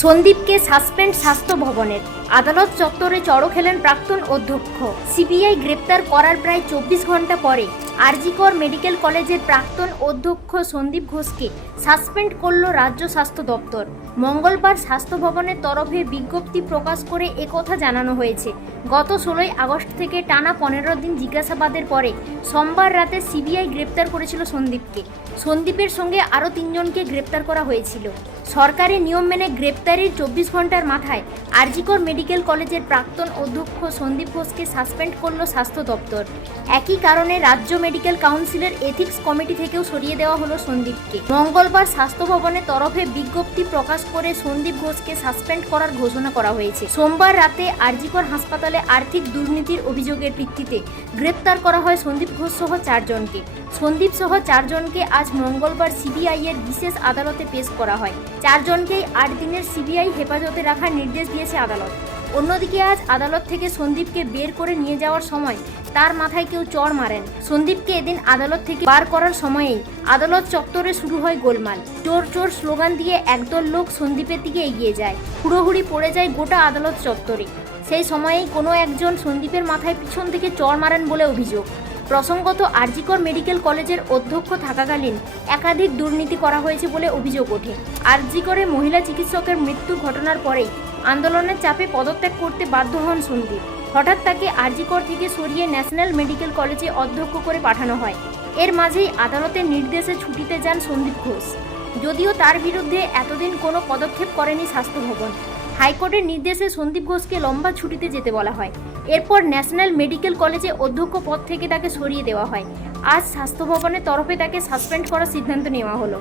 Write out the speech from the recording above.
সন্দীপকে suspend স্বাস্থ্য ভবনের। আদালত চত্বরে চড়ো খেলেন প্রাক্তন অধ্যক্ষ। সিবিআই গ্রেপ্তার করার প্রায় 24 ঘন্টা পরে আরজিকর মেডিকেল কলেজের প্রাক্তন অধ্যক্ষ সন্দীপ ঘোষকে সাসপেন্ড করল রাজ্য স্বাস্থ্য দপ্তর। মঙ্গলবার স্বাস্থ্য ভবনের তরফে বিজ্ঞপ্তি প্রকাশ করে একথা জানানো হয়েছে। গত 16ই আগস্ট থেকে টানা 15 দিন জিজ্ঞাসাবাদের পরে সোমবার রাতে সিবিআই গ্রেপ্তার করেছিল সন্দীপকে। সন্দীপের সঙ্গে আরও 3 জনকে গ্রেপ্তার করা হয়েছিল। সরকারি নিয়ম মেনে গ্রেপ্তারির 24 ঘন্টার মাথায় আরজিকর মেডিকেল কলেজের প্রাক্তন অধ্যক্ষ সন্দীপ ঘোষকে সাসপেন্ড করল স্বাস্থ্য দপ্তর। একই কারণে রাজ্য মেডিকেল কাউন্সিলের এথিক্স কমিটি থেকেও সরিয়ে দেওয়া হলো সন্দীপকে। মঙ্গলবার স্বাস্থ্য ভবনের তরফে বিজ্ঞপ্তি প্রকাশ করে সন্দীপ ঘোষকে সাসপেন্ড করার ঘোষণা করা হয়েছে। সোমবার রাতে আরজিকর হাসপাতালে আর্থিক দুর্নীতির অভিযোগের ভিত্তিতে গ্রেপ্তার করা হয় সন্দীপ ঘোষ সহ 4 জনকে। সন্দীপ সহ 4 জনকে আজ মঙ্গলবার সিবিআই এর বিশেষ আদালতে পেশ করা হয়। 4 জনকেই 8 দিনের সিবিআই হেফাজতে রাখার নির্দেশ দিয়েছে আদালত। অন্যদিকে আজ আদালত থেকে সন্দীপকে বের করে নিয়ে যাওয়ার সময় তার মাথায় কেউ চড় মারেন। সন্দীপকে এদিন আদালত থেকে বার করার সময়েই আদালত চত্বরে শুরু হয় গোলমাল। চোর চোর স্লোগান দিয়ে একদল লোক সন্দীপের দিকে এগিয়ে যায়। হুড়োহুড়ি পড়ে যায় গোটা আদালত চত্বরে। সেই সময়েই কোনো একজন সন্দীপের মাথায় পিছন থেকে চড় মারেন বলে অভিযোগ। প্রসঙ্গত, আরজিকর মেডিকেল কলেজের অধ্যক্ষ থাকাকালীন একাধিক দুর্নীতি করা হয়েছে বলে অভিযোগ ওঠে। আরজিকরে মহিলা চিকিৎসকের মৃত্যুর ঘটনার পরেই আন্দোলনের চাপে পদত্যাগ করতে বাধ্য হন সন্দীপ। হঠাৎ তাকে আরজিকর থেকে সরিয়ে ন্যাশনাল মেডিকেল কলেজে অধ্যক্ষ করে পাঠানো হয়। এর মাঝেই আদালতের নির্দেশে ছুটিতে যান সন্দীপ ঘোষ। যদিও তার বিরুদ্ধে এতদিন কোনো পদক্ষেপ করেনি স্বাস্থ্য ভবন। হাইকোর্টের নির্দেশে সন্দীপ ঘোষকে লম্বা ছুটিতে যেতে বলা হয়। এরপর ন্যাশনাল মেডিকেল কলেজে অধ্যক্ষ পদ থেকে তাকে সরিয়ে দেওয়া হয়। আজ স্বাস্থ্য ভবনের তরফে তাকে সাসপেন্ড করার সিদ্ধান্ত নেওয়া হলো।